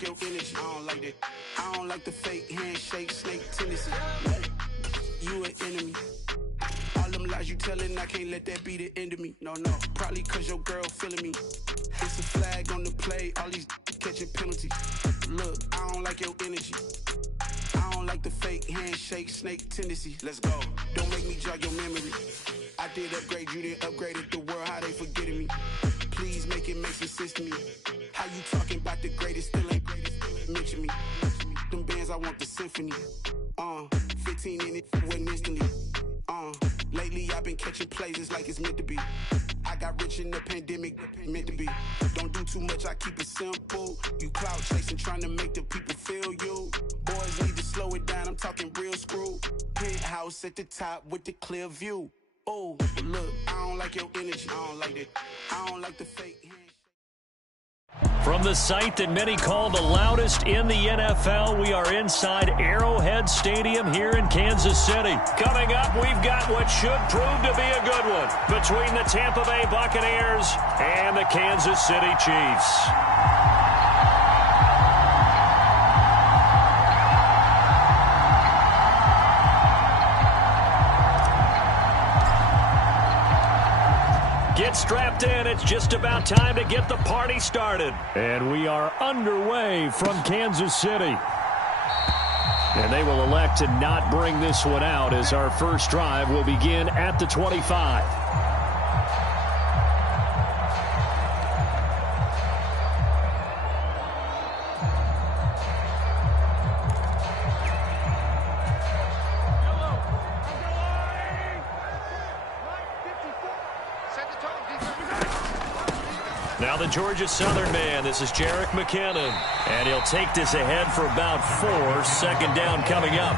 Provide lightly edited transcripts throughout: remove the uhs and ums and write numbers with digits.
like your energy. I don't like that. I don't like the fake handshake, snake tendency. You an enemy. All them lies you telling, I can't let that be the end of me. No, probably cause your girl feeling me. It's a flag on the play, all these catching penalties. Look, I don't like your energy. I don't like the fake handshake, snake tendency. Let's go. Don't make me jog your memory. I did upgrade, you didn't upgrade it. The world, how they forgetting me. Please make it make some sense to me. How you talking about the greatest, still ain't mention me. Them bands, I want the symphony. 15 in it, went instantly. Lately I've been catching plays, it's like it's meant to be. I got rich in the pandemic, meant to be. Don't do too much, I keep it simple. You clout chasing, trying to make the people feel you. Boys need to slow it down, I'm talking real screw. Penthouse at the top with the clear view. Oh, look, I don't like your energy, I don't like that. I don't like the fake handshake. From the site that many call the loudest in the NFL, we are inside Arrowhead Stadium here in Kansas City. Coming up, we've got what should prove to be a good one between the Tampa Bay Buccaneers and the Kansas City Chiefs. Get strapped in. It's just about time to get the party started. And we are underway from Kansas City. And they will elect to not bring this one out as our first drive will begin at the 25. Now the Georgia Southern man, this is Jerick McKinnon. And he'll take this ahead for about 4. Second down coming up.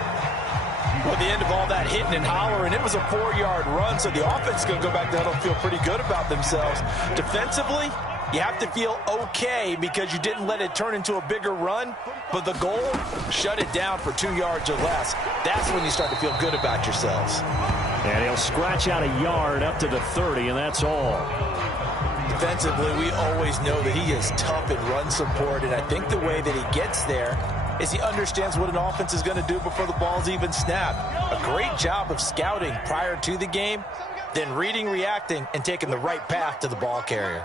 Well, at the end of all that hitting and hollering, it was a 4-yard run, so the offense is going to go back down and feel pretty good about themselves. Defensively, you have to feel okay because you didn't let it turn into a bigger run, but the goal, shut it down for 2 yards or less. That's when you start to feel good about yourselves. And he'll scratch out a yard up to the 30, and that's all. Defensively, we always know that he is tough in run support, and I think the way that he gets there is he understands what an offense is going to do before the ball's even snapped. A great job of scouting prior to the game, then reading, reacting, and taking the right path to the ball carrier.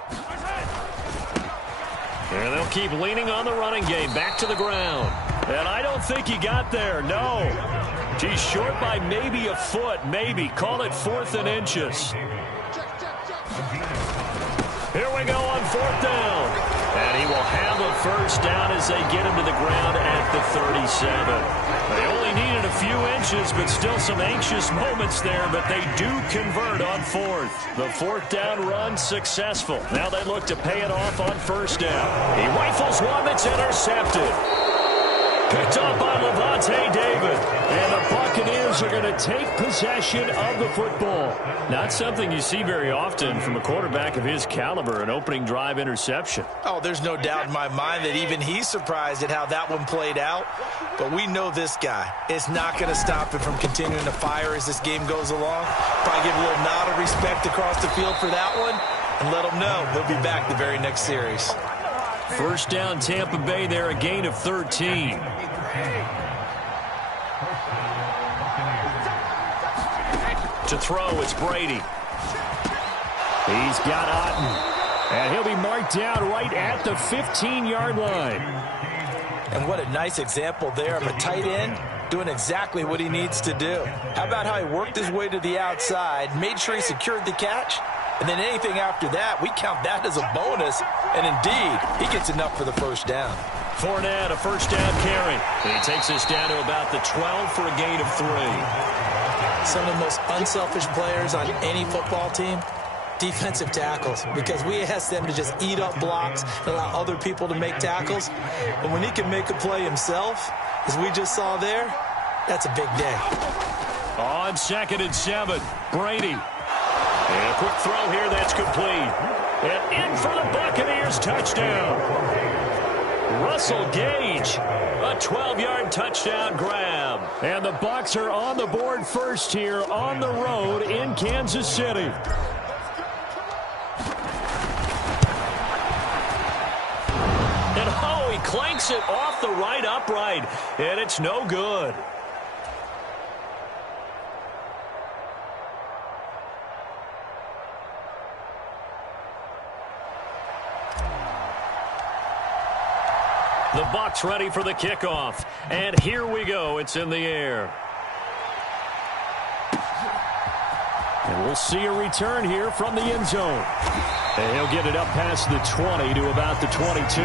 And they'll keep leaning on the running game, back to the ground. And I don't think he got there, no. He's short by maybe a foot, maybe. Call it 4th and inches. Here we go on 4th down. And he will have a first down as they get him to the ground at the 37. They only needed a few inches, but still some anxious moments there, but they do convert on 4th. The 4th down run successful. Now they look to pay it off on 1st down. He rifles one that's intercepted. Picked up by Lavonte David. And the Buccaneers are going to take possession of the football. Not something you see very often from a quarterback of his caliber, an opening drive interception. Oh, there's no doubt in my mind that even he's surprised at how that one played out. But we know this guy is not going to stop him from continuing to fire as this game goes along. Probably give a little nod of respect across the field for that one and let him know he'll be back the very next series. First down, Tampa Bay there, a gain of 13. To throw, it's Brady. He's got Otten. And he'll be marked down right at the 15-yard line. And what a nice example there of a tight end doing exactly what he needs to do. How about how he worked his way to the outside, made sure he secured the catch, and then anything after that, we count that as a bonus. And indeed, he gets enough for the first down. Fournette, a first down carry. And he takes us down to about the 12 for a gain of 3. Some of the most unselfish players on any football team, defensive tackles, because we ask them to just eat up blocks and allow other people to make tackles. But when he can make a play himself, as we just saw there, that's a big day. On 2nd and 7, Brady. And a quick throw here that's complete. And in for the Buccaneers, touchdown. Russell Gage, a 12-yard touchdown grab. And the Bucs are on the board first here on the road in Kansas City. And clanks it off the right upright, and it's no good. The Bucs ready for the kickoff. And here we go. It's in the air. And we'll see a return here from the end zone. And he'll get it up past the 20 to about the 22.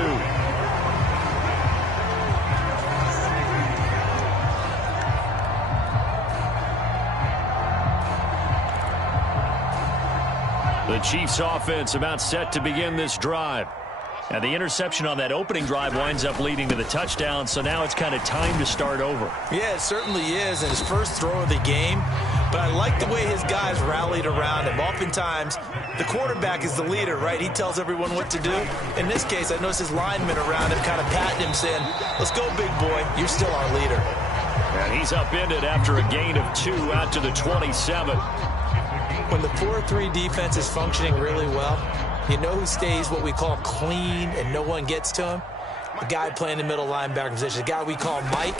The Chiefs offense about set to begin this drive. And the interception on that opening drive winds up leading to the touchdown, so now it's kind of time to start over. Yeah, it certainly is, and his first throw of the game. But I like the way his guys rallied around him. Oftentimes, the quarterback is the leader, right? He tells everyone what to do. In this case, I noticed his linemen around him kind of patting him, saying, let's go, big boy. You're still our leader. And he's upended after a gain of 2 out to the 27. When the 4-3 defense is functioning really well, you know who stays what we call clean and no one gets to him? The guy playing the middle linebacker position, the guy we call Mike.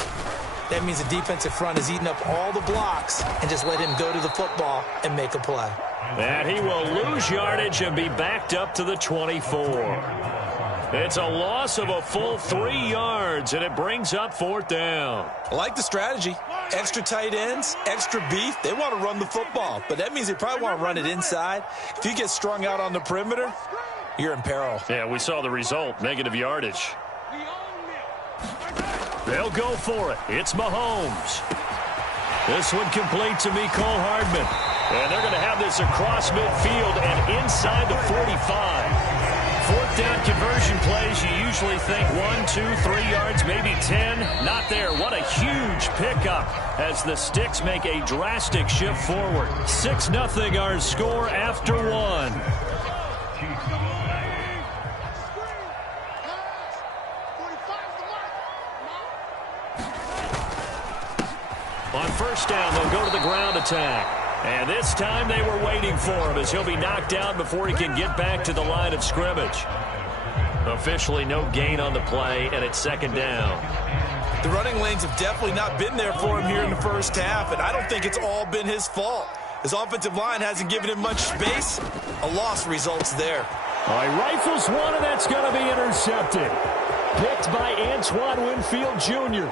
That means the defensive front has eaten up all the blocks and just let him go to the football and make a play. And he will lose yardage and be backed up to the 24. It's a loss of a full 3 yards, and it brings up 4th down. I like the strategy. Extra tight ends, extra beef. They want to run the football, but that means they probably want to run it inside. If you get strung out on the perimeter, you're in peril. Yeah, we saw the result, negative yardage. They'll go for it. It's Mahomes. This one complete to Mecole Hardman. And they're going to have this across midfield and inside the 45. 4th down conversion plays, you usually think 1, 2, 3 yards, maybe 10. Not there. What a huge pickup as the Sticks make a drastic shift forward. 6-0 our score after 1. On 1st down, they'll go to the ground attack. And this time they were waiting for him as he'll be knocked down before he can get back to the line of scrimmage. Officially no gain on the play, and it's 2nd down. The running lanes have definitely not been there for him here in the first half, and I don't think it's all been his fault. His offensive line hasn't given him much space. A loss results there. All right, rifles one, and that's going to be intercepted. Picked by Antoine Winfield Jr.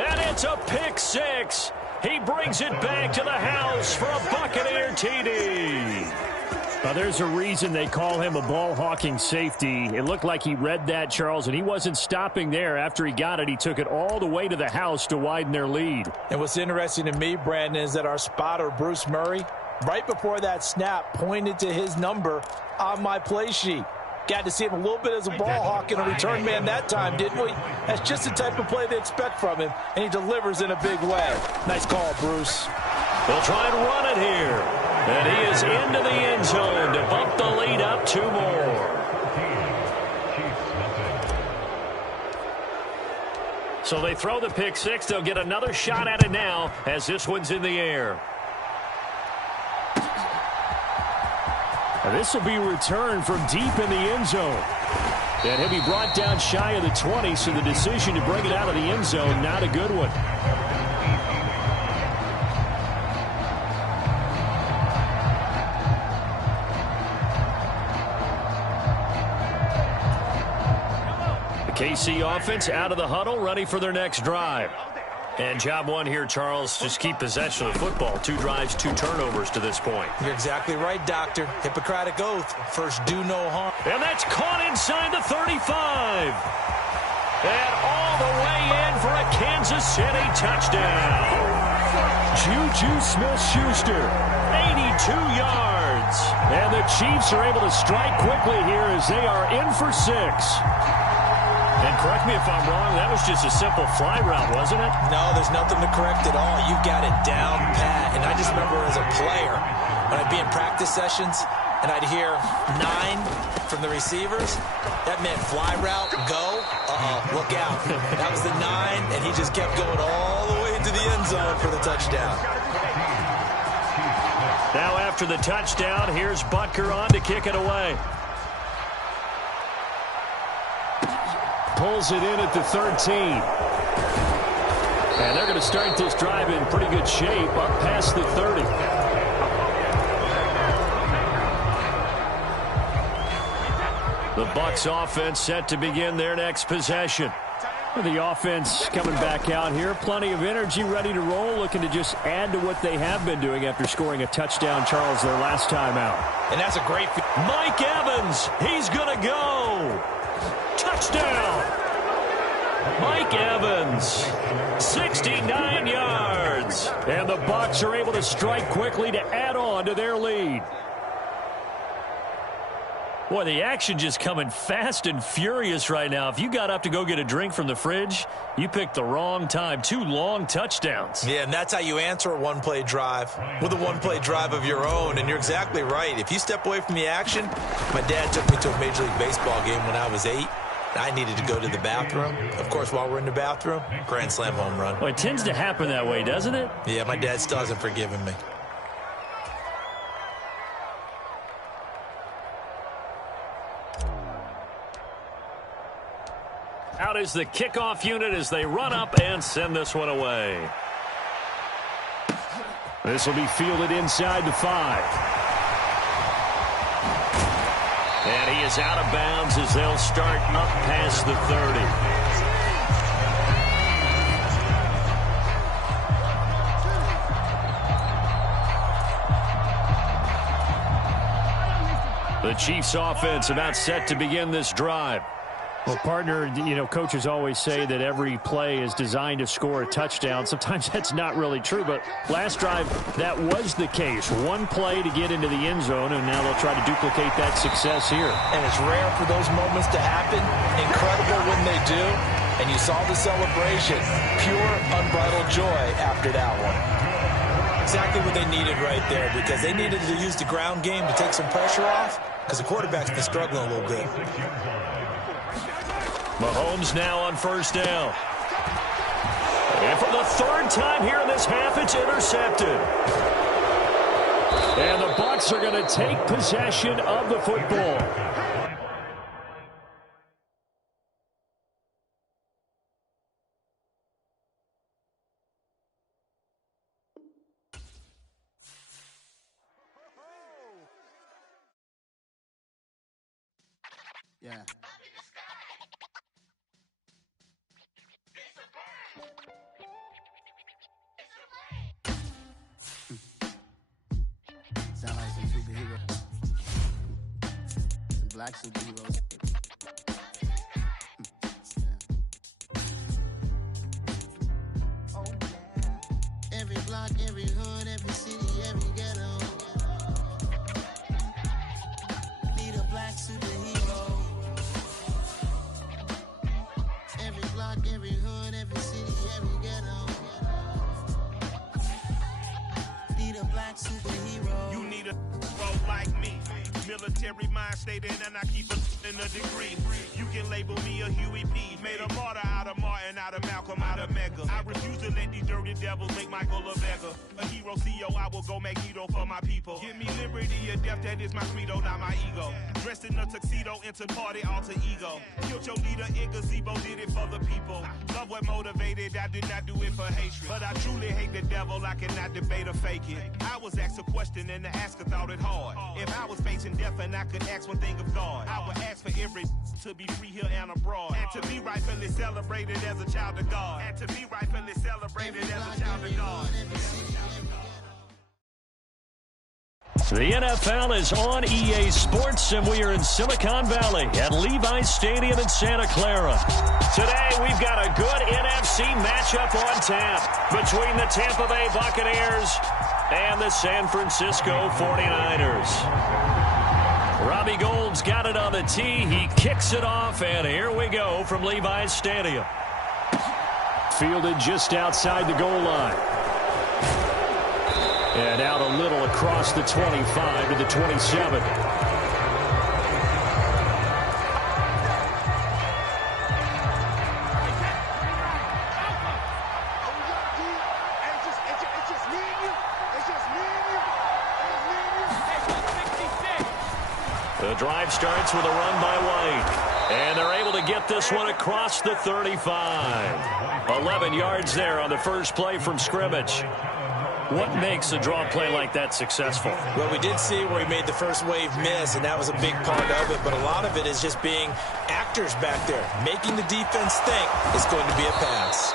And it's a pick 6. He brings it back to the house for a Buccaneer TD. Now, there's a reason they call him a ball-hawking safety. It looked like he read that, Charles, and he wasn't stopping there. After he got it, he took it all the way to the house to widen their lead. And what's interesting to me, Brandon, is that our spotter, Bruce Murray, right before that snap, pointed to his number on my play sheet. Got to see him a little bit as a ball hawk and a return man that time, didn't we? That's just the type of play they expect from him, and he delivers in a big way. Nice call, Bruce. They'll try and run it here. And he is into the end zone to bump the lead up 2 more. So they throw the pick 6. They'll get another shot at it now as this one's in the air. And this will be returned from deep in the end zone. And he'll be brought down shy of the 20, so the decision to bring it out of the end zone, not a good one. The KC offense out of the huddle, ready for their next drive. And job 1 here, Charles, just keep possession of the football. 2 drives, 2 turnovers to this point. You're exactly right, Doctor. Hippocratic oath. First, do no harm. And that's caught inside the 35. And all the way in for a Kansas City touchdown. Juju Smith-Schuster, 82 yards. And the Chiefs are able to strike quickly here as they are in for 6. And correct me if I'm wrong, that was just a simple fly route, wasn't it? No, there's nothing to correct at all. You've got it down pat. And I just remember as a player, when I'd be in practice sessions, and I'd hear 9 from the receivers, that meant fly route, go, look out. That was the 9, and he just kept going all the way into the end zone for the touchdown. Now after the touchdown, here's Butker on to kick it away. pulls it in at the 13. And they're going to start this drive in pretty good shape up past the 30. The Bucs offense set to begin their next possession. The offense coming back out here. Plenty of energy, ready to roll, looking to just add to what they have been doing after scoring a touchdown, Charles, their last time out. And that's a great... Mike Evans, he's going to go. Touchdown. Mike Evans, 69 yards. And the Bucs are able to strike quickly to add on to their lead. Boy, the action just coming fast and furious right now. If you got up to go get a drink from the fridge, you picked the wrong time. 2 long touchdowns. Yeah, and that's how you answer a one-play drive, with a one-play drive of your own. And you're exactly right. If you step away from the action, my dad took me to a Major League Baseball game when I was 8. I needed to go to the bathroom. Of course, while we're in the bathroom, grand slam home run. Well, it tends to happen that way, doesn't it? Yeah, my dad still hasn't forgiven me. Out is the kickoff unit as they run up and send this one away. This will be fielded inside the 5. And he is out of bounds as they'll start up past the 30. The Chiefs offense about set to begin this drive. Well, partner, you know, coaches always say that every play is designed to score a touchdown. Sometimes that's not really true, but last drive, that was the case. One play to get into the end zone, and now they'll try to duplicate that success here. And it's rare for those moments to happen. Incredible when they do. And you saw the celebration. Pure, unbridled joy after that one. Exactly what they needed right there, because they needed to use the ground game to take some pressure off, because the quarterback's been struggling a little bit. Mahomes now on first down. And for the 3rd time here in this half, it's intercepted. And the Bucs are going to take possession of the football. Yeah. Sound like some superheroes. Some black superheroes. Oh, yeah. Every block, every hood, every city, every ghetto. Need a black superhero. Every block, every hood, every city, every ghetto. Need a black superhero. You need a hero like me. Military mind stated, and I keep it in a degree. You can label me a Huey P. Made a martyr out of Martin, out of Malcolm, out of Mega. I refuse to let these dirty devils make Michael a beggar. A hero CEO, I will go Magneto for my people. Give me liberty or death, that is my credo, not my ego. Dressed in a tuxedo, enter party, alter ego. Killed your leader in gazebo, did it for the people. Love what motivated, I did not do it for hatred. But I truly hate the devil, I cannot debate or fake it. I was asked a question and the asker thought it hard. If I was facing death and I could ask one thing of God, I would ask for every to be free here and abroad. And to be rightfully celebrated as a child of God. And to be rightfully celebrated as a child of God. The NFL is on EA Sports, and we are in Silicon Valley at Levi's Stadium in Santa Clara. Today, we've got a good NFC matchup on tap between the Tampa Bay Buccaneers and the San Francisco 49ers. Robbie Gould's got it on the tee. He kicks it off, and here we go from Levi's Stadium. Fielded just outside the goal line. And out a little across the 25 to the 27. The drive starts with a run by White. And they're able to get this one across the 35. 11 yards there on the first play from scrimmage. What makes a draw play like that successful? Well, we did see where he made the first wave miss, and that was a big part of it. But a lot of it is just being actors back there, making the defense think it's going to be a pass.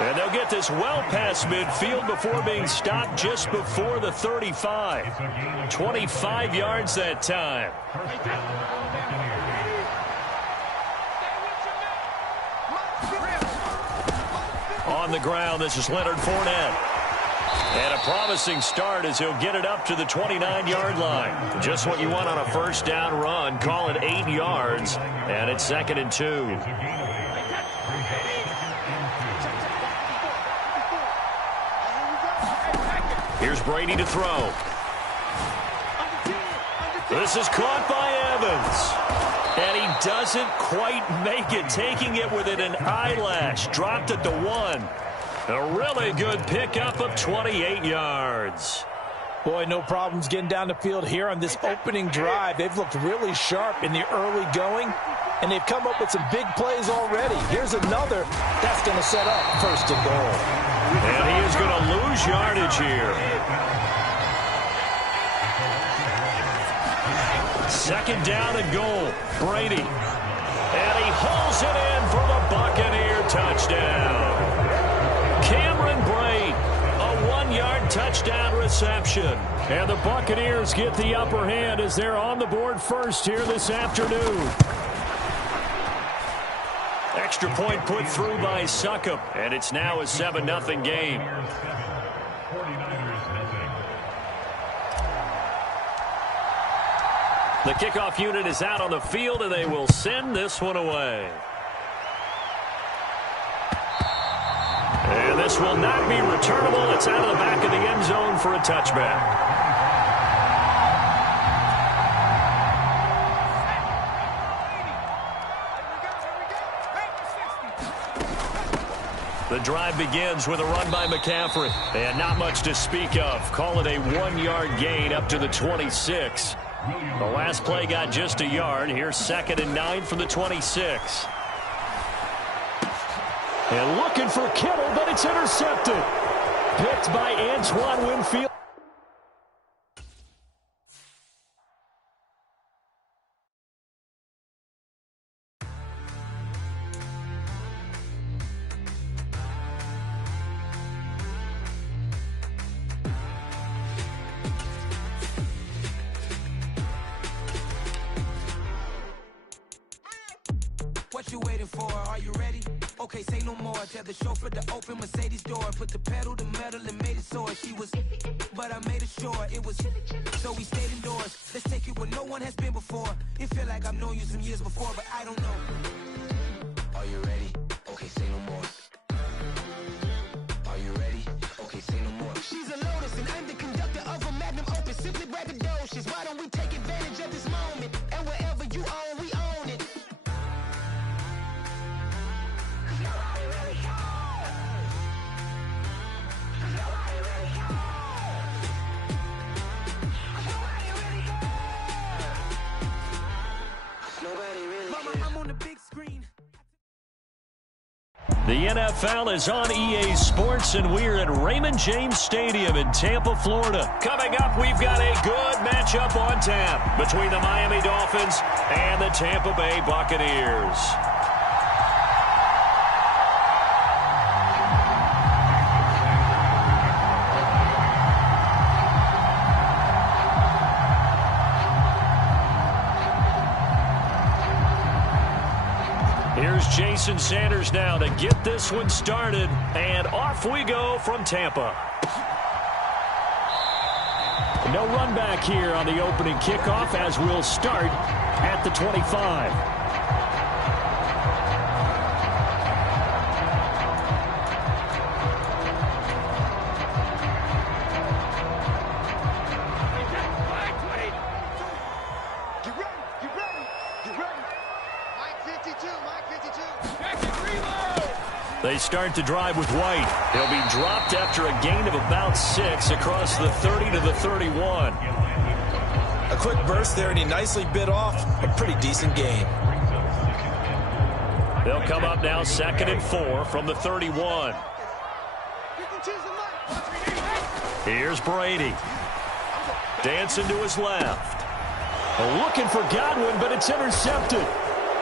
And they'll get this well past midfield before being stopped just before the 35. 25 yards that time. On the ground, this is Leonard Fournette. And a promising start as he'll get it up to the 29-yard line. Just what you want on a first down run. Call it 8 yards, and it's 2nd and 2. Here's Brady to throw. This is caught by Evans. And he doesn't quite make it, taking it within an eyelash. Dropped it to 1. A really good pickup of 28 yards. Boy, no problems getting down the field here on this opening drive. They've looked really sharp in the early going, and they've come up with some big plays already. Here's another that's going to set up 1st and goal. And he is going to lose yardage here. 2nd down and goal. Brady. And he hauls it in for the Buccaneer touchdown. Cameron Brate, a 1-yard touchdown reception. And the Buccaneers get the upper hand as they're on the board first here this afternoon. Extra point put through by Succop, and it's now a 7-0 game. The kickoff unit is out on the field, and they will send this one away. And this will not be returnable. It's out of the back of the end zone for a touchback. The drive begins with a run by McCaffrey. And not much to speak of. Call it a 1-yard gain up to the 26. The last play got just a yard. Here's 2nd and 9 from the 26. And looking for Kittle, but it's intercepted. Picked by Antoine Winfield. What you waiting for? Are you ready? Okay, say no more. Tell the chauffeur to open Mercedes door. Put the pedal to metal and made it soar. She was, but I made it sure it was. So we stayed indoors. Let's take it where no one has been before. It feel like I've known you some years before, but I don't know. Are you ready? Okay, say no more. Are you ready? Okay, say no more. She's a Lotus and I'm the conductor of a Magnum Opus. Simply braggadocious. Why don't we take advantage of this moment? And wherever you own, we own it. The NFL is on EA Sports, and we're at Raymond James Stadium in Tampa, Florida. Coming up, we've got a good matchup on tap between the Miami Dolphins and the Tampa Bay Buccaneers. Here's Jason Sanders now to get this one started, and off we go from Tampa. No run back here on the opening kickoff as we'll start at the 25. They start the drive with White. He'll be dropped after a gain of about 6 across the 30 to the 31. A quick burst there, and he nicely bit off a pretty decent gain. They'll come up now 2nd and 4 from the 31. Here's Brady. Dancing to his left. Looking for Godwin, but it's intercepted.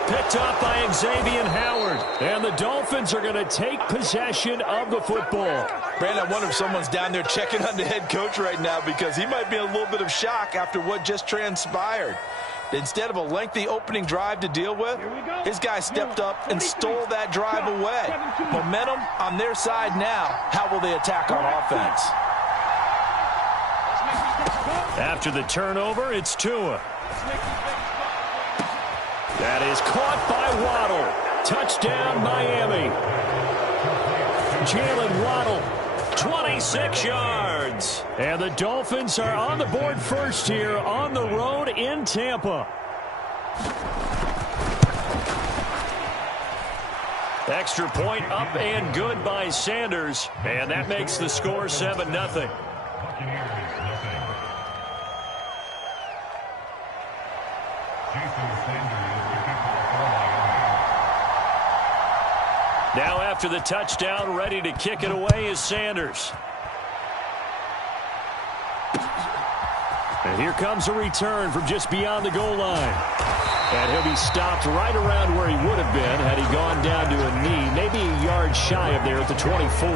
Picked up by Xavier Howard. And the Dolphins are going to take possession of the football. Brandon, I wonder if someone's down there checking on the head coach right now because he might be in a little bit of shock after what just transpired. Instead of a lengthy opening drive to deal with, his guy stepped up and stole that drive away. Momentum on their side now. How will they attack on offense? After the turnover, it's Tua. That is caught by Waddle. Touchdown, Miami. Jalen Waddle, 26 yards. And the Dolphins are on the board first here on the road in Tampa. Extra point up and good by Sanders. And that makes the score 7-0. Now after the touchdown, ready to kick it away is Sanders. And here comes a return from just beyond the goal line. And he'll be stopped right around where he would have been had he gone down to a knee, maybe a yard shy of there at the 24.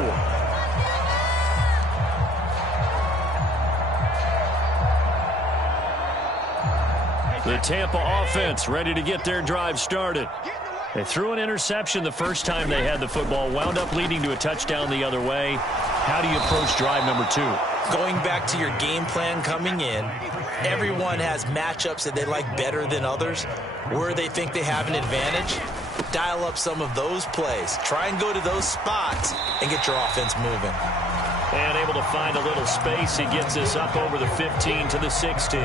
The Tampa offense ready to get their drive started. They threw an interception the first time they had the football, wound up leading to a touchdown the other way. How do you approach drive number 2? Going back to your game plan coming in, everyone has matchups that they like better than others. Where they think they have an advantage, dial up some of those plays. Try and go to those spots and get your offense moving. And able to find a little space. He gets this up over the 15 to the 16.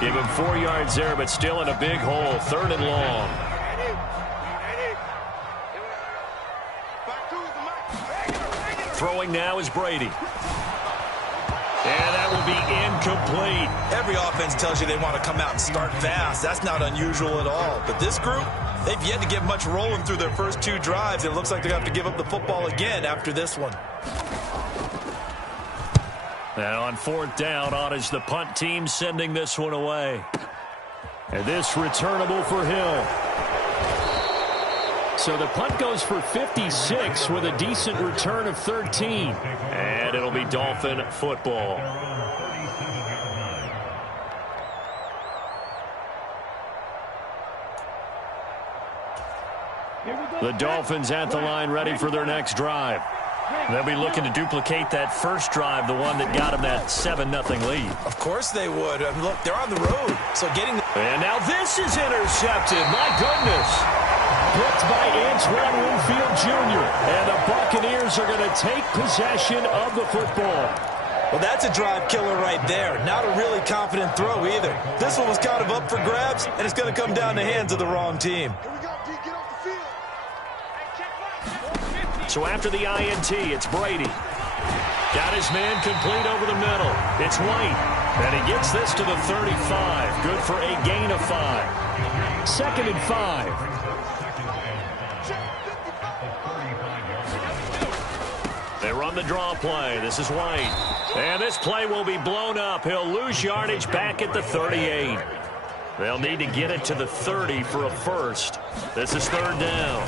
Give him 4 yards there, but still in a big hole. 3rd and long. Throwing now is Brady. And that will be incomplete. Every offense tells you they want to come out and start fast. That's not unusual at all. But this group, they've yet to get much rolling through their first 2 drives. It looks like they're going to have to give up the football again after this one. Now on 4th down, on is the punt team sending this one away. And this returnable for Hill. So the punt goes for 56 with a decent return of 13. And it'll be Dolphin football. The Dolphins at the line ready for their next drive. They'll be looking to duplicate that first drive, the one that got them that 7-0 lead. Of course they would. I mean, look, they're on the road. So getting... And now this is intercepted. My goodness. Picked by Antoine Winfield Jr. And the Buccaneers are going to take possession of the football. Well, that's a drive killer right there. Not a really confident throw either. This one was kind of up for grabs, and it's going to come down the hands of the wrong team. So after the INT, it's Brady. Got his man complete over the middle. It's White. And he gets this to the 35. Good for a gain of 5. 2nd and 5. They run the draw play. This is White. And this play will be blown up. He'll lose yardage back at the 38. They'll need to get it to the 30 for a first. This is 3rd down.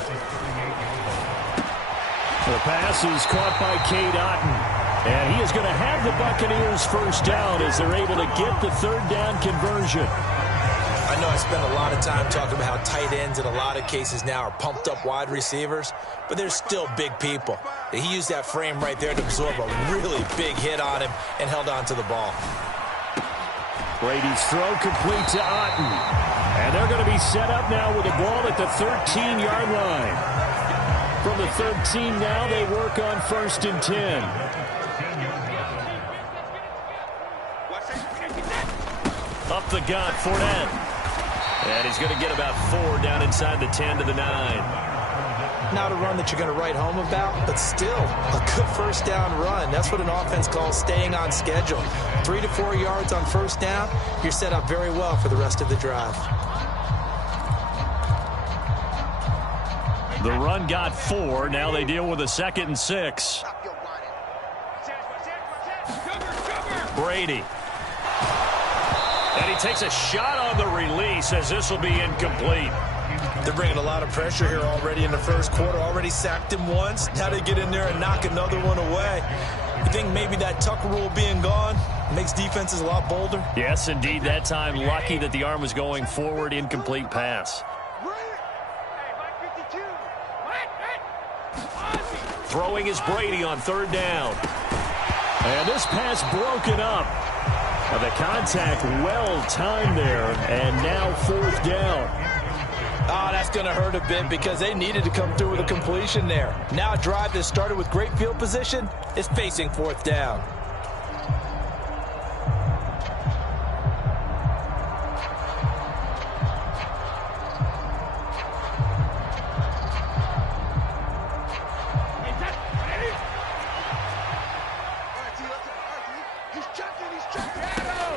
The pass is caught by Cade Otton. And he is going to have the Buccaneers first down as they're able to get the 3rd down conversion. I know I spend a lot of time talking about how tight ends in a lot of cases now are pumped up wide receivers, but they're still big people. He used that frame right there to absorb a really big hit on him and held on to the ball. Brady's throw complete to Otton. And they're going to be set up now with the ball at the 13-yard line. From the 13 now, they work on 1st and 10. Up the gut, Fournette. And he's going to get about 4 down inside the 10 to the 9. Not a run that you're going to write home about, but still a good first down run. That's what an offense calls staying on schedule. 3 to 4 yards on first down, you're set up very well for the rest of the drive. The run got 4. Now they deal with a 2nd and 6. Brady. And he takes a shot on the release as this will be incomplete. They're bringing a lot of pressure here already in the first quarter. Already sacked him once. Now they get in there and knock another one away. You think maybe that Tucker rule being gone makes defenses a lot bolder? Yes, indeed. That time, lucky that the arm was going forward. Incomplete pass. Throwing is Brady on 3rd down. And this pass broken up. The contact well timed there. And now 4th down. Oh, that's going to hurt a bit because they needed to come through with a completion there. Now a drive that started with great field position is facing 4th down.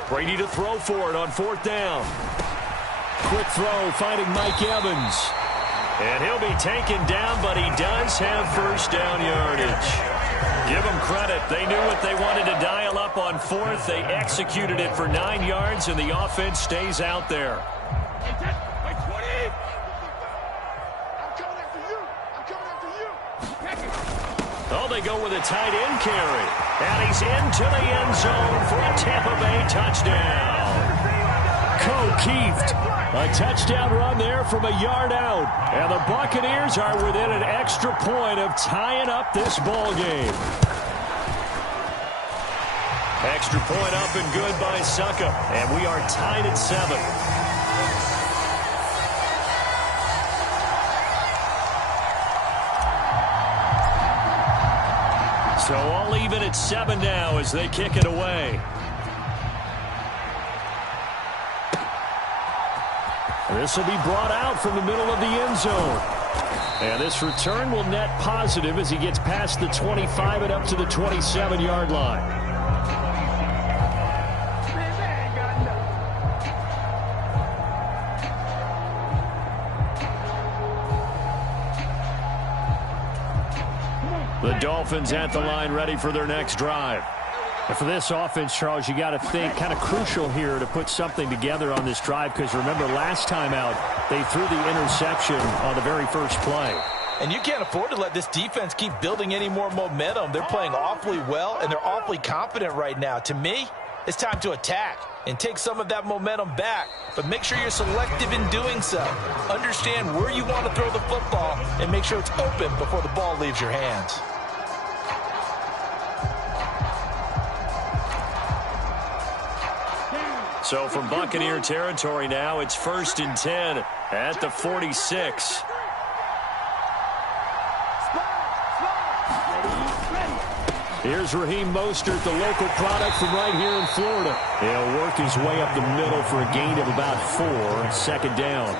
Brady to throw for it on 4th down. Quick throw, finding Mike Evans. And he'll be taken down, but he does have 1st down yardage. Give them credit. They knew what they wanted to dial up on 4th. They executed it for 9 yards, and the offense stays out there. Oh, they go with a tight end carry. And he's into the end zone for a Tampa Bay touchdown. O'Keefe. A touchdown run there from a yard out. And the Buccaneers are within an extra point of tying up this ball game. Extra point up and good by Succop. And we are tied at 7. So all even at 7 now as they kick it away. This will be brought out from the middle of the end zone. And this return will net positive as he gets past the 25 and up to the 27-yard line. The Dolphins at the line ready for their next drive. And for this offense, Charles, you got to think kind of crucial here to put something together on this drive because remember last time out they threw the interception on the very first play. And you can't afford to let this defense keep building any more momentum. They're playing awfully well and they're awfully confident right now. To me, it's time to attack and take some of that momentum back. But make sure you're selective in doing so. Understand where you want to throw the football and make sure it's open before the ball leaves your hands. So from Buccaneer territory now, it's 1st and 10 at the 46. Here's Raheem Mostert, the local product from right here in Florida. He'll work his way up the middle for a gain of about 4, 2nd down.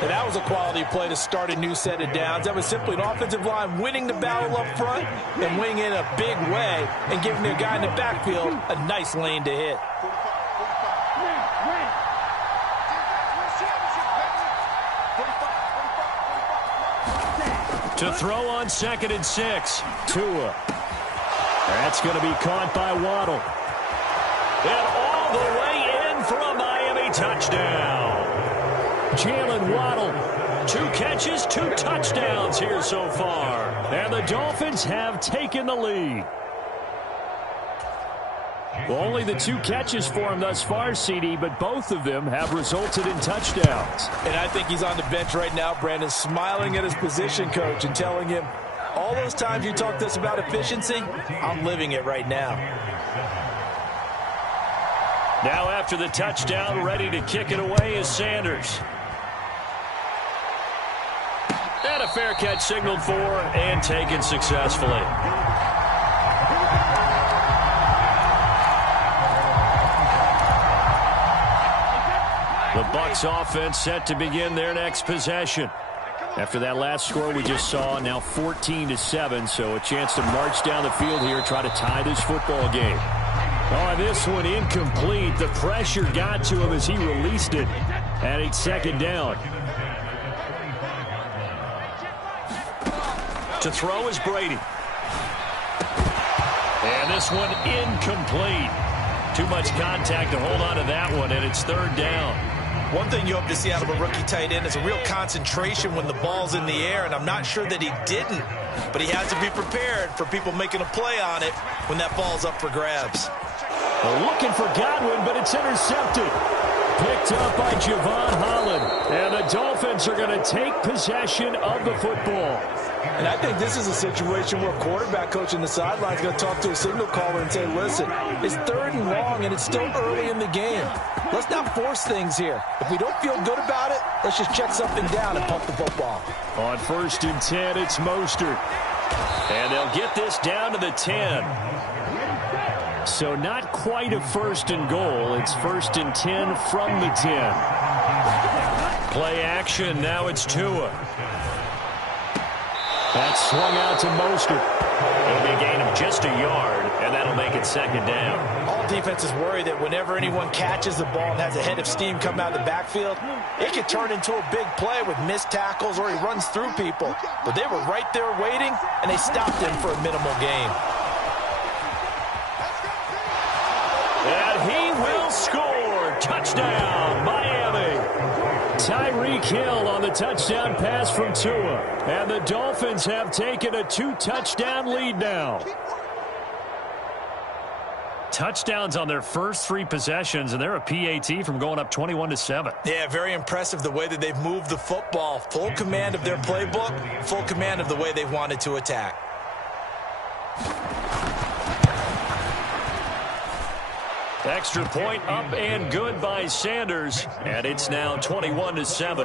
And that was a quality play to start a new set of downs. That was simply an offensive line winning the battle up front and winning in a big way and giving their guy in the backfield a nice lane to hit. To throw on 2nd and 6. Tua. That's going to be caught by Waddle. And all the way in for a Miami touchdown. Jalen Waddle. 2 catches, 2 touchdowns here so far. And the Dolphins have taken the lead. Well, only the 2 catches for him thus far, CD, but both of them have resulted in touchdowns. And I think he's on the bench right now, Brandon, smiling at his position coach and telling him, all those times you talked to us about efficiency, I'm living it right now. Now after the touchdown, ready to kick it away is Sanders. And a fair catch signaled for and taken successfully. The Bucs offense set to begin their next possession. After that last score we just saw, now 14-7, so a chance to march down the field here, try to tie this football game. Oh, this one incomplete. The pressure got to him as he released it, and it's 2nd down. To throw is Brady. And this one incomplete. Too much contact to hold on to that one, and it's third down. One thing you hope to see out of a rookie tight end is a real concentration when the ball's in the air, and I'm not sure that he didn't, but he has to be prepared for people making a play on it when that ball's up for grabs. Looking for Godwin, but it's intercepted. Picked up by Javon Holland, and the Dolphins are going to take possession of the football. And I think this is a situation where a quarterback coach in the sideline is going to talk to a signal caller and say, listen, it's 3rd and long, and it's still early in the game. Let's not force things here. If we don't feel good about it, let's just check something down and pump the football. On 1st and 10, it's Mostert. And they'll get this down to the 10. So not quite a 1st and goal. It's 1st and 10 from the 10. Play action. Now it's Tua. That's swung out to Mostert. It'll be a gain of just a yard, and that'll make it 2nd down. All defenses worry that whenever anyone catches the ball and has a head of steam come out of the backfield, it could turn into a big play with missed tackles or he runs through people. But they were right there waiting, and they stopped him for a minimal gain. And he will score. Touchdown, Miami. Tyreek Hill on the touchdown pass from Tua. And the Dolphins have taken a 2-touchdown lead now. Touchdowns on their first 3 possessions, and they're a PAT from going up 21-7. Yeah, very impressive the way that they've moved the football. Full command of their playbook, full command of the way they wanted to attack. Extra point up and good by Sanders, and it's now 21-7.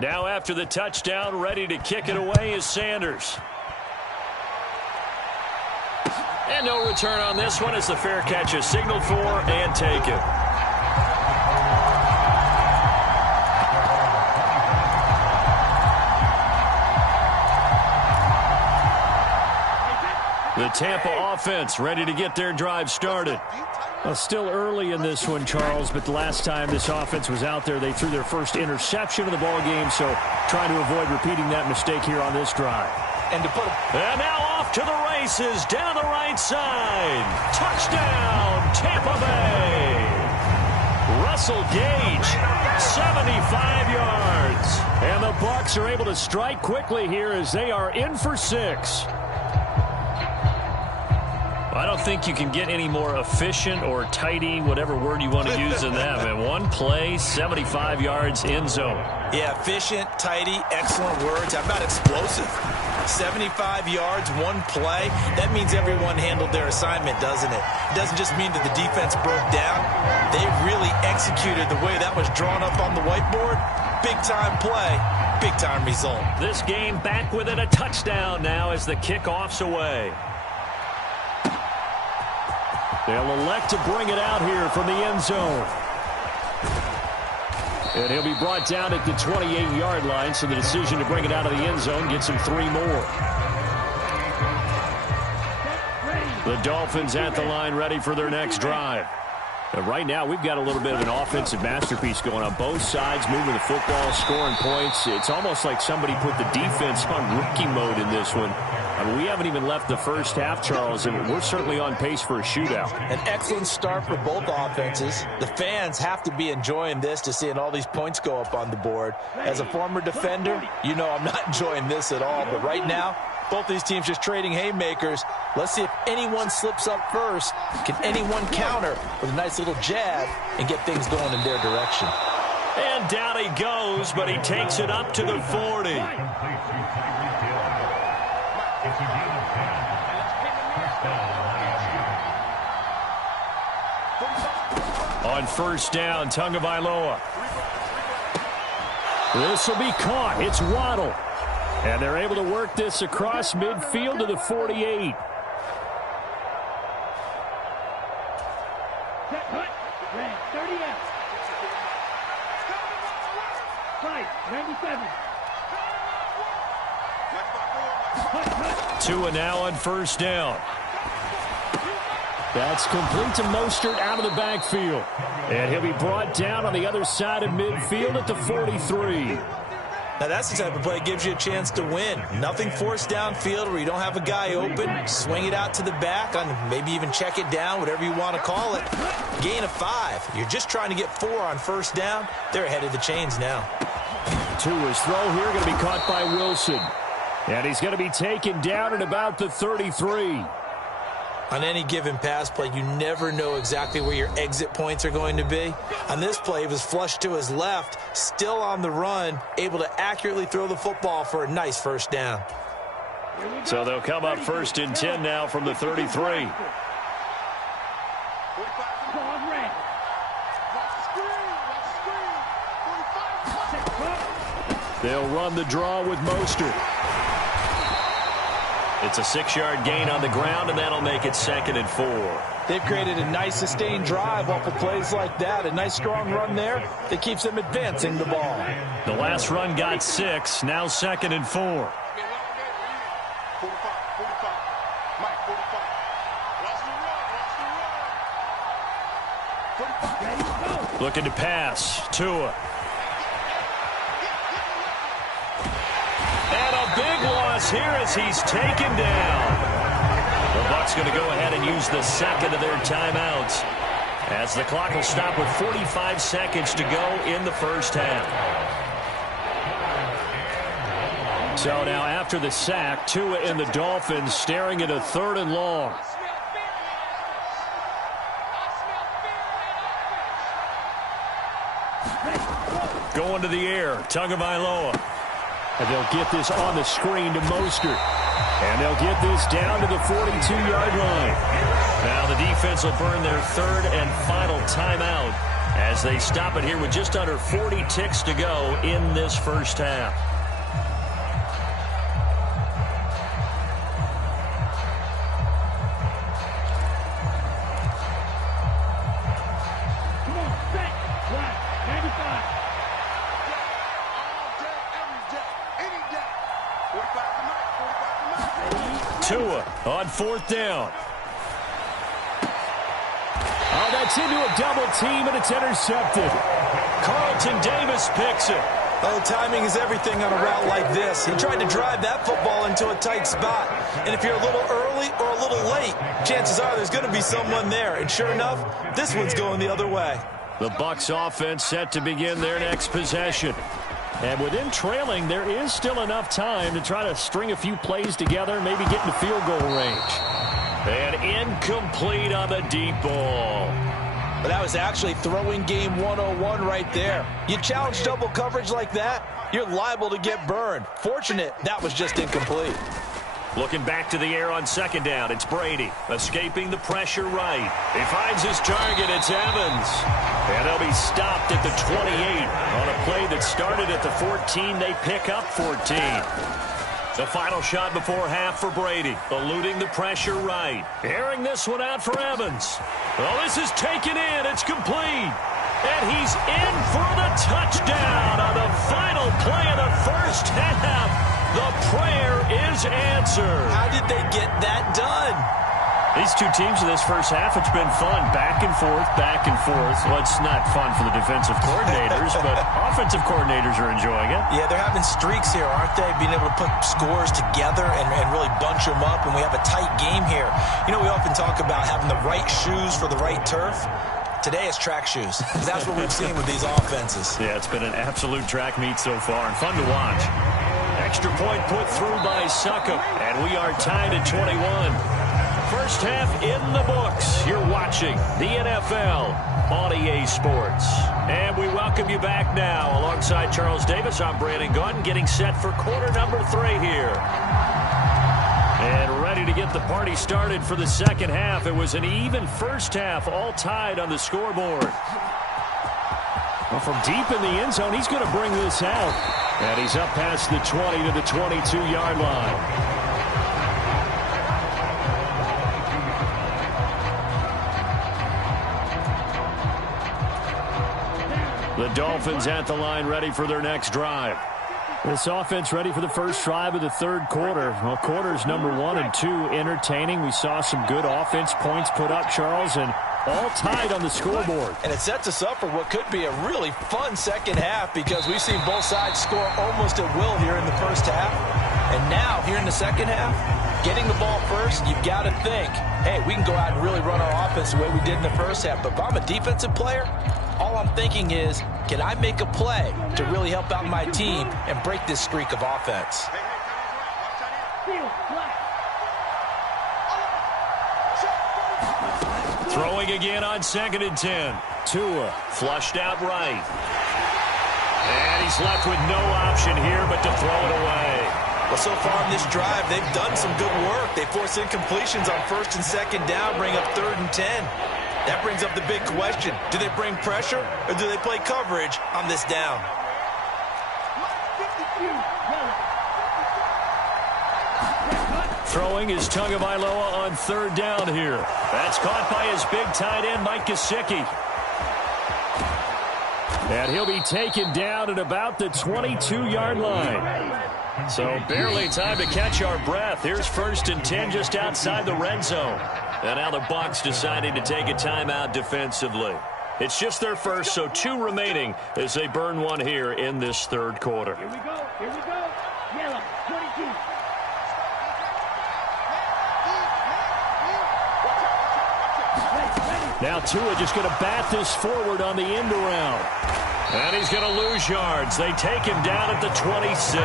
Now after the touchdown, ready to kick it away is Sanders. And no return on this one as the fair catch is signaled for and taken. The Tampa offense ready to get their drive started. Well, still early in this one, Charles, but the last time this offense was out there, they threw their first interception of the ball game, so trying to avoid repeating that mistake here on this drive. And now off to the races, down the right side. Touchdown, Tampa Bay. Russell Gage, 75 yards. And the Bucs are able to strike quickly here as they are in for 6. I don't think you can get any more efficient or tidy, whatever word you want to use in that. Man, one play, 75 yards, end zone. Yeah, efficient, tidy, excellent words. How about explosive? 75 yards, one play. That means everyone handled their assignment, doesn't it? It doesn't just mean that the defense broke down. They really executed the way that was drawn up on the whiteboard. Big-time play, big-time result. This game back within a touchdown now as the kickoff's away. They'll elect to bring it out here from the end zone. And he'll be brought down at the 28-yard line, so the decision to bring it out of the end zone gets him 3 more. The Dolphins at the line ready for their next drive. And right now, we've got a little bit of an offensive masterpiece going on. Both sides moving the football, scoring points. It's almost like somebody put the defense on rookie mode in this one. I mean, we haven't even left the first half, Charles, and we're certainly on pace for a shootout. An excellent start for both offenses. The fans have to be enjoying this, to seeing all these points go up on the board. As a former defender, you know I'm not enjoying this at all. But right now, both these teams just trading haymakers. Let's see if anyone slips up first. Can anyone counter with a nice little jab and get things going in their direction? And down he goes, but he takes it up to the 40. On first down, Tagovailoa. This will be caught. It's Waddle. And they're able to work this across midfield to the 48. Tua now on first down. That's complete to Mostert out of the backfield. And he'll be brought down on the other side of midfield at the 43. Now, that's the type of play that gives you a chance to win. Nothing forced downfield where you don't have a guy open. Swing it out to the back, maybe even check it down, whatever you want to call it. Gain of 5. You're just trying to get 4 on first down. They're ahead of the chains now. Tua's throw here going to be caught by Wilson. And he's going to be taken down at about the 33. On any given pass play, you never know exactly where your exit points are going to be. On this play, he was flushed to his left, still on the run, able to accurately throw the football for a nice first down. So they'll come up 1st and 10 now from the 33. They'll run the draw with Mostert. It's a 6-yard gain on the ground, and that'll make it 2nd and 4. They've created a nice sustained drive off of plays like that. A nice strong run there that keeps them advancing the ball. The last run got 6, now 2nd and 4. Looking to pass. Tua. And a big loss here as he's taken down. The Bucs going to go ahead and use the second of their timeouts, as the clock will stop with 45 seconds to go in the first half. So now after the sack, Tua and the Dolphins staring at a 3rd and long. Going to the air, Tagovailoa. And they'll get this on the screen to Mostert. And they'll get this down to the 42-yard line. Now the defense will burn their 3rd and final timeout as they stop it here with just under 40 ticks to go in this first half. Tua on 4th down. Oh, that's into a double team, and it's intercepted. Carlton Davis picks it. Oh, timing is everything on a route like this. He tried to drive that football into a tight spot. And if you're a little early or a little late, chances are there's going to be someone there. And sure enough, this one's going the other way. The Bucs offense set to begin their next possession. And with them trailing, there is still enough time to try to string a few plays together, maybe get into field goal range. And incomplete on the deep ball. But that was actually throwing game 101 right there. You challenge double coverage like that, you're liable to get burned. Fortunate, that was just incomplete. Looking back to the air on 2nd down, it's Brady. Escaping the pressure right. He finds his target, it's Evans. And they'll be stopped at the 28. On a play that started at the 14, they pick up 14. The final shot before half for Brady. Eluding the pressure right. Airing this one out for Evans. Well, this is taken in. It's complete. And he's in for the touchdown on the final play of the first half. The prayer is answered. How did they get that done? These two teams in this first half, it's been fun. Back and forth, back and forth. Well, it's not fun for the defensive coordinators, but offensive coordinators are enjoying it. Yeah, they're having streaks here, aren't they? Being able to put scores together and really bunch them up, and we have a tight game here. You know, we often talk about having the right shoes for the right turf. Today it's track shoes. That's what we've seen with these offenses. Yeah, it's been an absolute track meet so far, and fun to watch. Extra point put through by Succop, and we are tied at 21. First half in the books. You're watching the NFL on EA Sports. And we welcome you back now. Alongside Charles Davis, I'm Brandon Gaudin, getting set for quarter number 3 here. And ready to get the party started for the second half. It was an even first half, all tied on the scoreboard. Well, from deep in the end zone, he's going to bring this out. And he's up past the 20 to the 22-yard line. The Dolphins at the line, ready for their next drive. This offense ready for the first drive of the third quarter. Well, quarters number 1 and 2 entertaining. We saw some good offense points put up, Charles, and all tied on the scoreboard. And it sets us up for what could be a really fun second half because we've seen both sides score almost at will here in the first half. And now, here in the second half, getting the ball first, you've got to think, hey, we can go out and really run our offense the way we did in the first half. But if I'm a defensive player, all I'm thinking is, can I make a play to really help out my team and break this streak of offense? Throwing again on 2nd and 10. Tua flushed out right. And he's left with no option here but to throw it away. Well, so far in this drive, they've done some good work. They force incompletions on 1st and 2nd down, bring up 3rd and 10. That brings up the big question. Do they bring pressure or do they play coverage on this down? Throwing is Tagovailoa on 3rd down here. That's caught by his big tight end, Mike Gesicki. And he'll be taken down at about the 22-yard line. So barely time to catch our breath. Here's 1st and 10 just outside the red zone. And now the Bucs deciding to take a timeout defensively. It's just their first, so 2 remaining as they burn one here in this third quarter. Here we go. Yellow, 22. Now Tua just going to bat this forward on the end around. And he's going to lose yards. They take him down at the 26.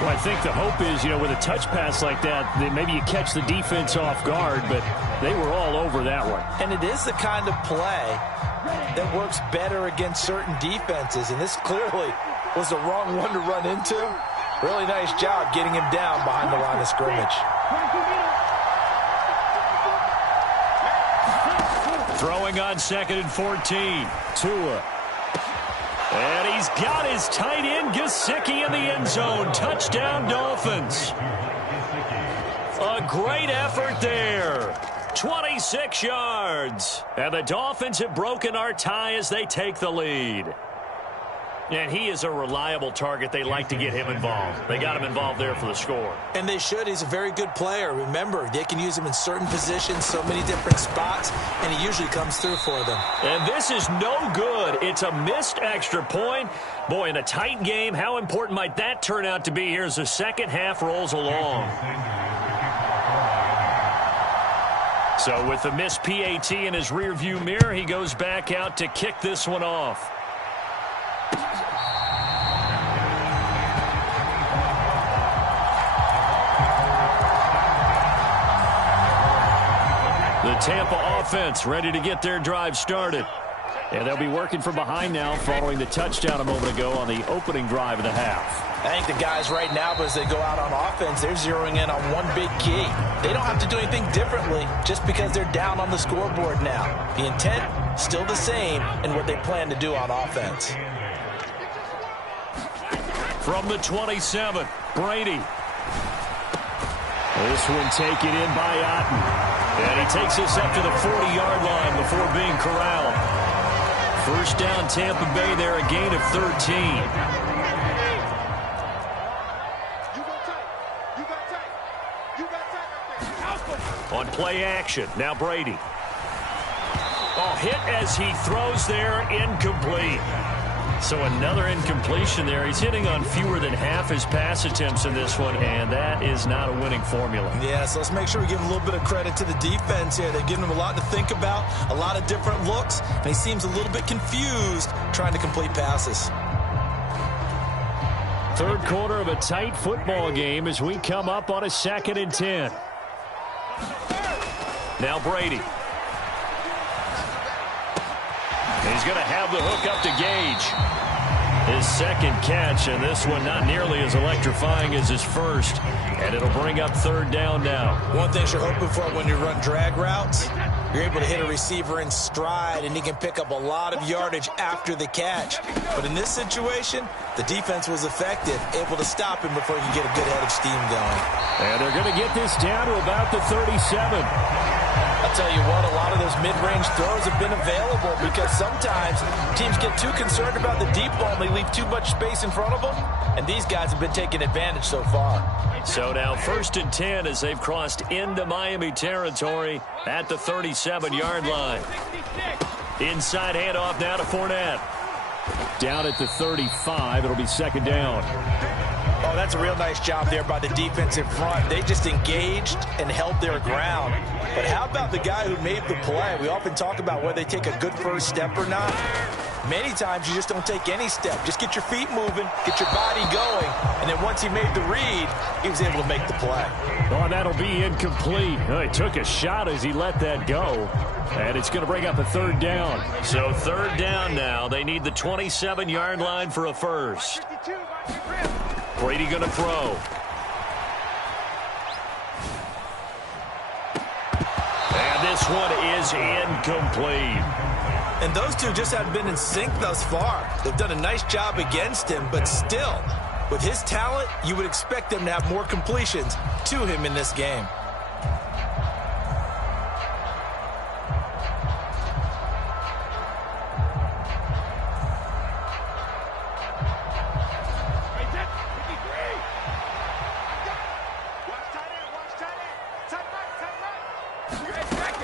Well, I think the hope is, with a touch pass like that, that maybe you catch the defense off guard, but they were all over that one. And it is the kind of play that works better against certain defenses, and this clearly was the wrong one to run into. Really nice job getting him down behind the line of scrimmage. Throwing on 2nd and 14. Tua. And he's got his tight end, Gesicki, in the end zone. Touchdown, Dolphins. A great effort there. 26 yards. And the Dolphins have broken our tie as they take the lead. And he is a reliable target. They like to get him involved. They got him involved there for the score. And they should. He's a very good player. Remember, they can use him in certain positions, so many different spots, and he usually comes through for them. And this is no good. It's a missed extra point. Boy, in a tight game, how important might that turn out to be here as the second half rolls along? So with the missed PAT in his rearview mirror, he goes back out to kick this one off. The Tampa offense ready to get their drive started. And they'll be working from behind now following the touchdown a moment ago on the opening drive of the half. I think the guys right now, as they go out on offense, they're zeroing in on one big key. They don't have to do anything differently just because they're down on the scoreboard now. The intent, still the same in what they plan to do on offense. From the 27, Brady. This one taken in by Otten. And he takes us up to the 40-yard line before being corralled. First down, Tampa Bay there, a gain of 13. On play action, now Brady. Oh, hit as he throws there, incomplete. So another incompletion there. He's hitting on fewer than half his pass attempts in this one, and that is not a winning formula. Yeah, so let's make sure we give a little bit of credit to the defense here. They're giving him a lot to think about, a lot of different looks, and he seems a little bit confused trying to complete passes. Third quarter of a tight football game as we come up on a 2nd and 10. Now Brady. He's going to have the hook up to Gage. His second catch, and this one not nearly as electrifying as his first. And it'll bring up 3rd down now. One thing you're hoping for when you run drag routes, you're able to hit a receiver in stride, and he can pick up a lot of yardage after the catch. But in this situation, the defense was effective, able to stop him before he could get a good head of steam going. And they're going to get this down to about the 37. I'll tell you what, a lot of those mid-range throws have been available because sometimes teams get too concerned about the deep ball and they leave too much space in front of them, and these guys have been taking advantage so far. So now 1st and 10 as they've crossed into Miami territory at the 37-yard line. Inside handoff now to Fournette. Down at the 35, it'll be 2nd down. Oh, that's a real nice job there by the defensive front. They just engaged and held their ground. But how about the guy who made the play? We often talk about whether they take a good first step or not. Many times you just don't take any step. Just get your feet moving, get your body going, and then once he made the read, he was able to make the play. Oh, that'll be incomplete. He took a shot as he let that go, and it's going to bring up a 3rd down. So 3rd down now. They need the 27-yard line for a first. Brady going to throw. And this one is incomplete. And those two just haven't been in sync thus far. They've done a nice job against him, but still, with his talent, you would expect them to have more completions to him in this game.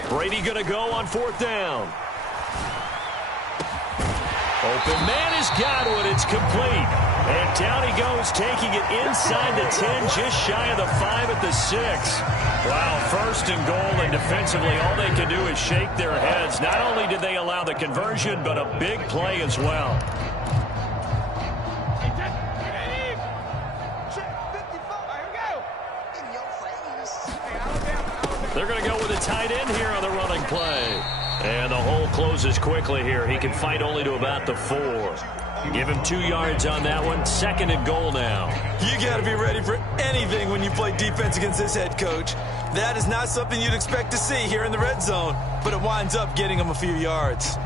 Brady going to go on 4th down. Open man has got one. It's complete. And down he goes, taking it inside the 10, just shy of the 5 at the 6. Wow, 1st and goal, and defensively all they can do is shake their heads. Not only did they allow the conversion, but a big play as well. They're going to go with a tight end here on the running play. And the hole closes quickly here. He can fight only to about the 4. Give him 2 yards on that one. 2nd and goal now. You got to be ready for anything when you play defense against this head coach. That is not something you'd expect to see here in the red zone, but it winds up getting him a few yards.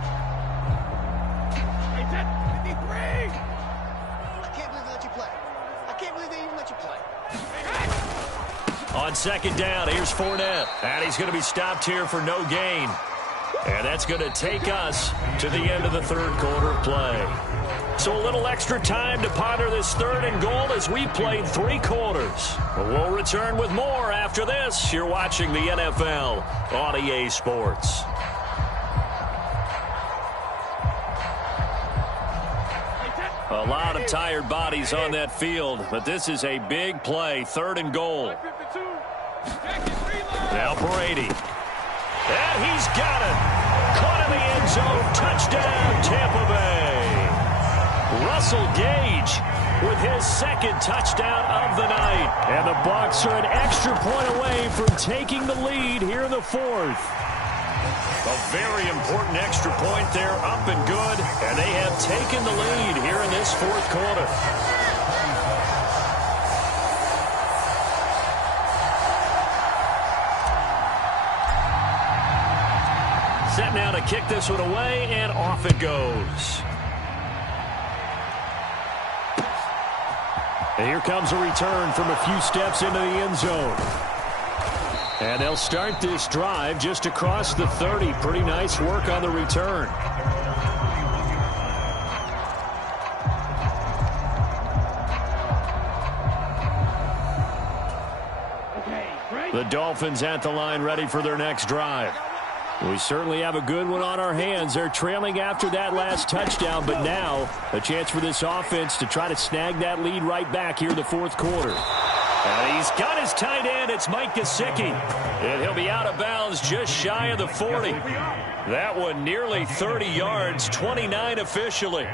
On 2nd down, here's Fournette. And he's going to be stopped here for no gain. And that's going to take us to the end of the 3rd quarter play. So a little extra time to ponder this 3rd and goal as we played 3 quarters. We'll return with more after this. You're watching the NFL on EA Sports. A lot of tired bodies on that field, but this is a big play. 3rd and goal. Now Brady. And he's got it. Caught in the end zone. Touchdown, Tampa Bay. Russell Gage with his 2nd touchdown of the night. And the Bucs are an extra point away from taking the lead here in the 4th. A very important extra point there, up and good. And they have taken the lead here in this 4th quarter. Set now to kick this one away, and off it goes. And here comes a return from a few steps into the end zone. And they'll start this drive just across the 30. Pretty nice work on the return. The Dolphins at the line ready for their next drive. We certainly have a good one on our hands. They're trailing after that last touchdown, but now a chance for this offense to try to snag that lead right back here in the 4th quarter. And he's got his tight end. It's Mike Gesicki. And he'll be out of bounds just shy of the 40. That one nearly 30 yards, 29 officially.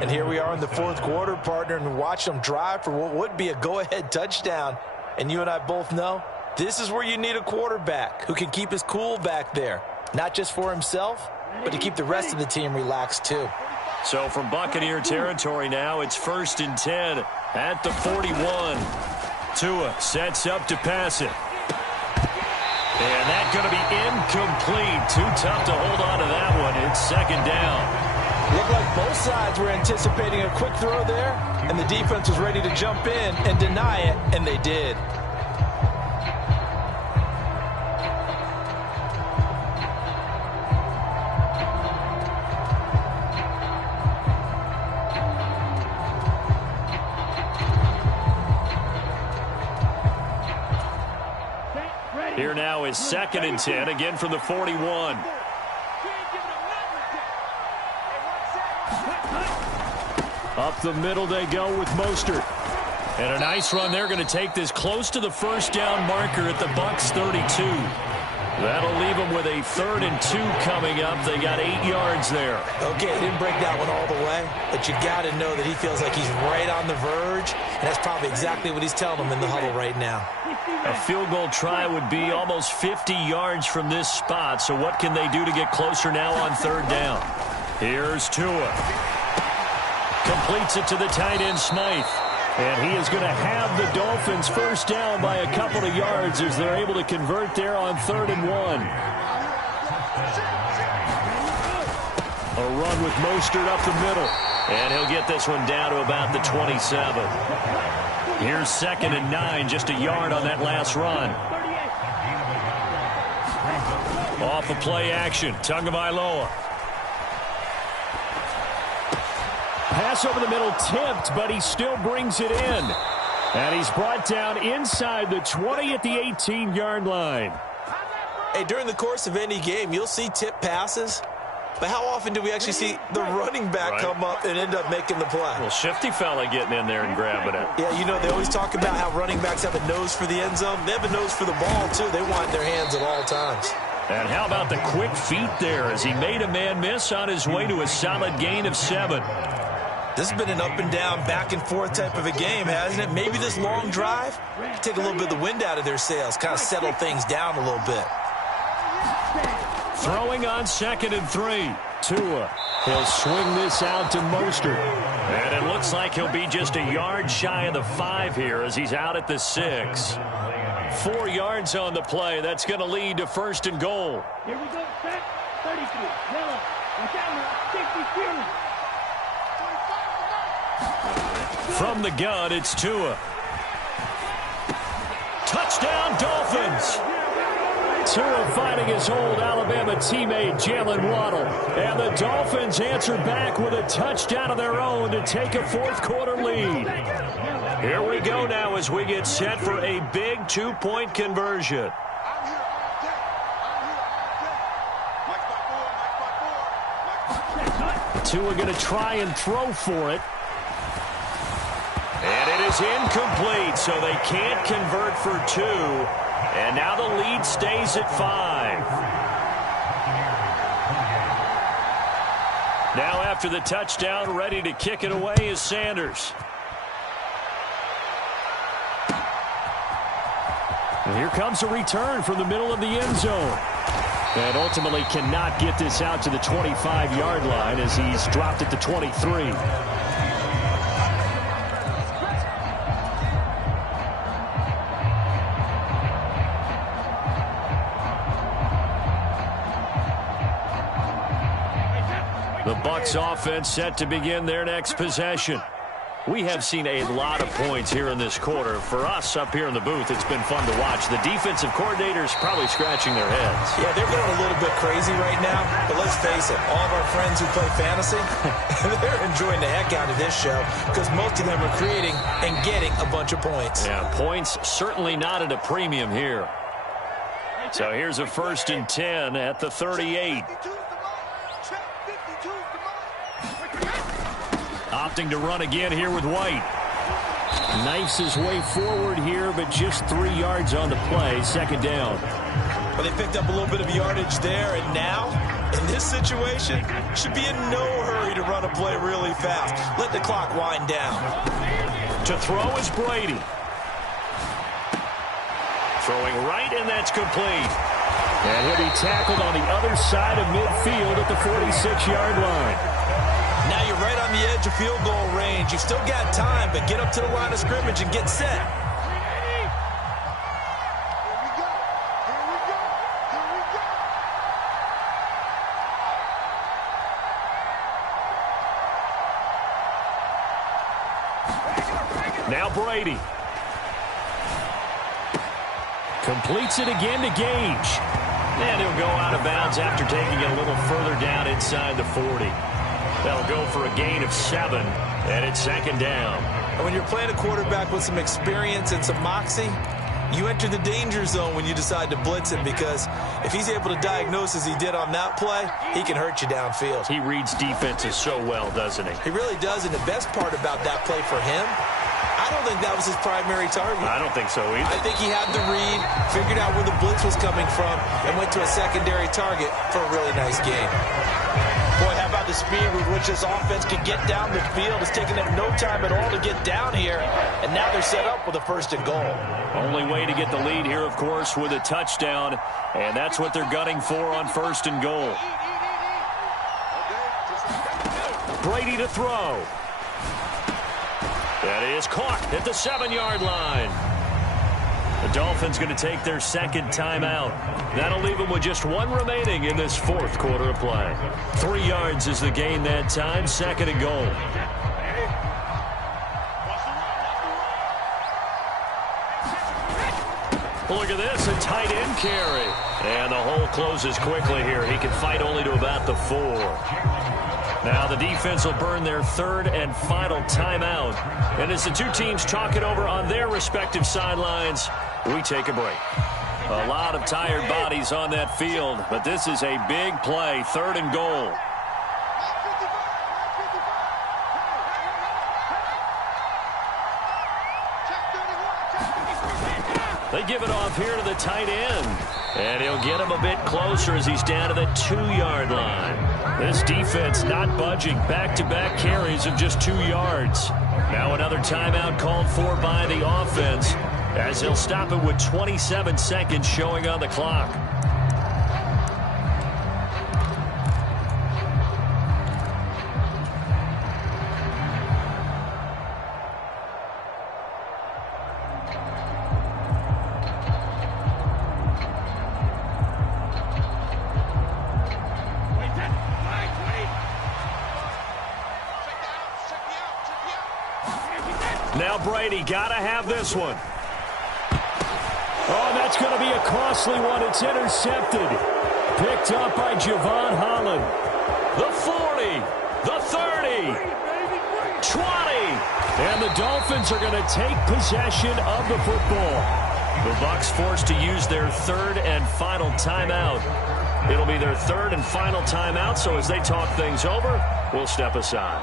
And here we are in the 4th quarter, partner, and watch them drive for what would be a go-ahead touchdown. And you and I both know this is where you need a quarterback who can keep his cool back there. Not just for himself, but to keep the rest of the team relaxed too. So from Buccaneer territory now, it's 1st and 10 at the 41. Tua sets up to pass it. And that's going to be incomplete. Too tough to hold on to that one. It's 2nd down. Looked like both sides were anticipating a quick throw there, and the defense was ready to jump in and deny it, and they did. here now is 2nd and 10, again from the 41. Up the middle they go with Mostert. And a nice run. They're going to take this close to the first down marker at the Bucs 32. That'll leave them with a 3rd and 2 coming up. They got 8 yards there. Okay, he didn't break that one all the way, but you got to know that he feels like he's right on the verge, and that's probably exactly what he's telling them in the huddle right now. A field goal try would be almost 50 yards from this spot, so what can they do to get closer now on 3rd down? Here's Tua. Completes it to the tight end, Smythe. And he is going to have the Dolphins first down by a couple of yards as they're able to convert there on 3rd and 1. A run with Mostert up the middle. And he'll get this one down to about the 27. Here's 2nd and 9, just a yard on that last run. Off of play action, Tagovailoa. Pass over the middle tipped, but he still brings it in. And he's brought down inside the 20 at the 18-yard line. Hey, during the course of any game, you'll see tip passes. But how often do we actually see the running back come up and end up making the play? Well, shifty fella getting in there and grabbing it. Yeah, you know, they always talk about how running backs have a nose for the end zone. They have a nose for the ball, too. They want their hands at all times. And how about the quick feet there as he made a man miss on his way to a solid gain of 7. This has been an up and down, back and forth type of a game, hasn't it? Maybe this long drive, take a little bit of the wind out of their sails, kind of settle things down a little bit. Throwing on 2nd and 3. Tua. He'll swing this out to Mostert. And it looks like he'll be just a yard shy of the 5 here as he's out at the 6. 4 yards on the play. That's going to lead to 1st and goal. Here we go, set, 33, yellow, on camera, 60, From the gun, it's Tua. Touchdown, Dolphins! Tua fighting his old Alabama teammate, Jalen Waddle. And the Dolphins answer back with a touchdown of their own to take a 4th quarter lead. Here we go now as we get set for a big 2-point conversion. Tua going to try and throw for it. And it is incomplete, so they can't convert for 2. And now the lead stays at 5. Now after the touchdown, ready to kick it away is Sanders. And here comes a return from the middle of the end zone. And ultimately cannot get this out to the 25-yard line as he's dropped it to 23. The Bucs offense set to begin their next possession. We have seen a lot of points here in this quarter. For us up here in the booth, it's been fun to watch. The defensive coordinators probably scratching their heads. Yeah, they're going a little bit crazy right now. But let's face it, all of our friends who play fantasy, they're enjoying the heck out of this show because most of them are creating and getting a bunch of points. Yeah, points certainly not at a premium here. So here's a 1st and 10 at the 38. Opting to run again here with White. Knifes his way forward here, but just 3 yards on the play. 2nd down. Well, they picked up a little bit of yardage there, and now, in this situation, should be in no hurry to run a play really fast. Let the clock wind down. To throw is Brady. Throwing right, and that's complete. And he'll be tackled on the other side of midfield at the 46-yard line. Now you're right on the edge of field goal range. You've still got time, but get up to the line of scrimmage and get set. Now Brady. Completes it again to Gage. And he'll go out of bounds after taking it a little further down inside the 40. That'll go for a gain of 7, and it's 2nd down. And when you're playing a quarterback with some experience and some moxie, You enter the danger zone when you decide to blitz him, because if he's able to diagnose as he did on that play, he can hurt you downfield. He reads defenses so well, doesn't he? He really does, and the best part about that play for him, I don't think that was his primary target. I don't think so either. I think he had the read, figured out where the blitz was coming from, and went to a secondary target for a really nice gain. Boy, how about the speed with which this offense can get down the field? It's taken them no time at all to get down here, and now they're set up with a 1st and goal. Only way to get the lead here, of course, with a touchdown, and that's what they're gunning for on 1st and goal. Brady to throw. That is caught at the 7-yard line. The Dolphins going to take their 2nd timeout. That'll leave them with just 1 remaining in this 4th quarter of play. 3 yards is the gain that time, 2nd and goal. Look at this, a tight end carry. And the hole closes quickly here. He can fight only to about the 4. Now the defense will burn their 3rd and final timeout. And as the two teams talk it over on their respective sidelines, we take a break. A lot of tired bodies on that field, but this is a big play, 3rd and goal. They give it off here to the tight end. And he'll get him a bit closer as he's down to the 2-yard line. This defense not budging. Back-to-back carries of just 2 yards. Now another timeout called for by the offense, as he'll stop it with 27 seconds showing on the clock. Now Brady, gotta have this one. Oh, that's going to be a costly one. It's intercepted. Picked up by Javon Holland. The 40, the 30, 20. And the Dolphins are going to take possession of the football. The Bucs forced to use their 3rd and final timeout. It'll be their 3rd and final timeout, so as they talk things over, we'll step aside.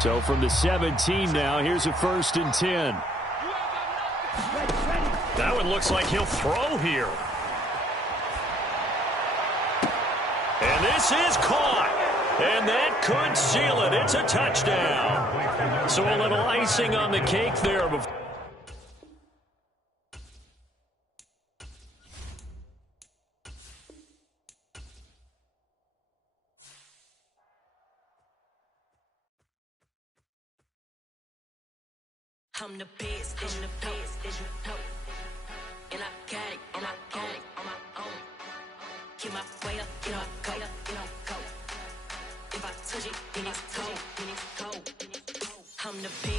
So from the 17 now, here's a 1st and 10. That one looks like he'll throw here. And this is caught. And that could seal it. It's a touchdown. So a little icing on the cake there before. I'm the best, as you know. And I got it, on my own. Get my way up, go. If I touch it, then it's cold. I'm the best.